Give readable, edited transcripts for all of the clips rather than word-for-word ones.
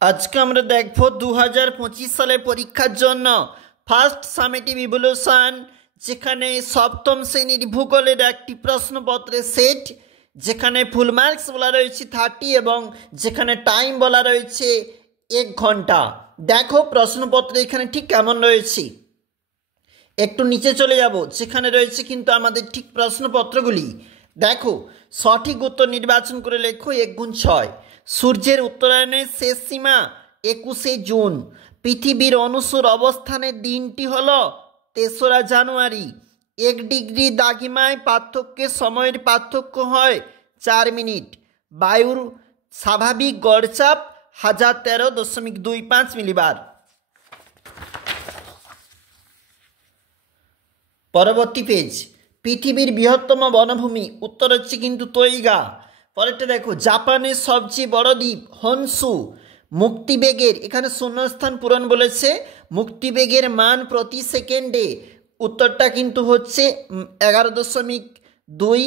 আজকে আমরা দেখব 2025 সালে পরীক্ষার জন্য ফার্স্ট সামেটিভ ইভ্যালুয়েশন, যেখানে সপ্তম শ্রেণীর ভূগোলের একটি প্রশ্নপত্রের সেট, যেখানে ফুল মার্কস বলা রয়েছে 30 এবং যেখানে টাইম বলা রয়েছে 1 ঘন্টা। দেখো প্রশ্নপত্র এখানে ঠিক কেমন রয়েছে। একটু নিচে চলে যাব, যেখানে রয়েছে কিন্তু আমাদের ঠিক প্রশ্নপত্রগুলি। দেখো সঠিক উত্তর নির্বাচন করে লেখো 1×6। সূর্যের উত্তরায়ণের শেষ সীমা 21শে জুন। পৃথিবীর অনুসর অবস্থানের দিনটি হল 3রা জানুয়ারি। 1 ডিগ্রি দ্রাঘিমায় পার্থক্যের সময়ের পার্থক্য হয় 4 মিনিট। বায়ুর স্বাভাবিক গড়চাপ 1013.25 মিলিবার। পরবর্তী পেজ, পৃথিবীর বৃহত্তম বনভূমি, উত্তর হচ্ছে কিন্তু তৈগা। পরেরটা দেখো, জাপানের সবচেয়ে বড় দ্বীপ হনসু। মুক্তিবেগের, এখানে শূন্যস্থান পূরণ বলেছে, মুক্তিবেগের মান প্রতি সেকেন্ডে, উত্তরটা কিন্তু হচ্ছে 11.2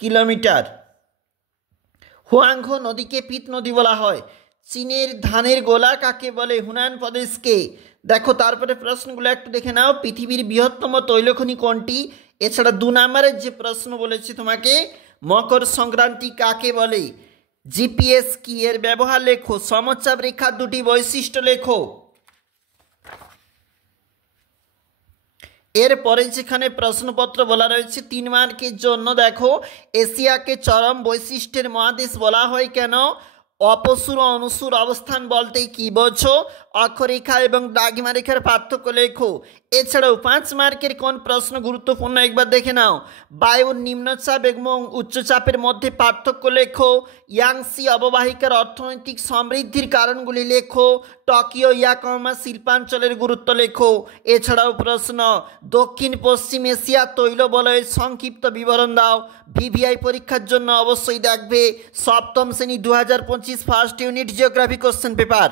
কিলোমিটার। হুয়াংহো নদীকে পিত নদী বলা হয়। চীনের ধানের গোলা কাকে বলে? হুনান প্রদেশকে। দেখো তারপরে প্রশ্নগুলো একটু দেখে নাও। পৃথিবীর বৃহত্তম তৈলখনি কোনটি? এছাড়া 2 নম্বরের যে প্রশ্ন বলেছি তোমাকে, মকর সংক্রান্তি কাকে বলে? জিপিএস কি, এর ব্যবহার লেখো। সমচাপ রেখার 2টি বৈশিষ্ট্য লেখো। এরপরে যেখানে প্রশ্নপত্র বলা রয়েছে 3 মার্কের জন্য, দেখো এশিয়াকে চরম বৈশিষ্ট্যের মহাদেশ বলা হয় কেন? অপসূর ও অনুসূর অবস্থান বলতে কি বোঝো? অক্ষরেখা এবং দ্রাঘিমা রেখার পার্থক্য লেখো। এছাড়াও 5 মার্কের কোন প্রশ্ন গুরুত্বপূর্ণ একবার দেখে নাও। বায়ুর নিম্নচাপ এবং উচ্চচাপের মধ্যে পার্থক্য লেখো। ইয়াংসি অববাহিকার অর্থনৈতিক সমৃদ্ধির কারণগুলি লেখো। টোকিও ইয়াকোহামা শিল্পাঞ্চলের গুরুত্ব লেখো। এছাড়াও প্রশ্ন, দক্ষিণ পশ্চিম এশিয়া তৈল বলয়ের সংক্ষিপ্ত বিবরণ দাও। ভিভিআই পরীক্ষার জন্য অবশ্যই দেখবে সপ্তম শ্রেণী 2025 first unit geography question paper.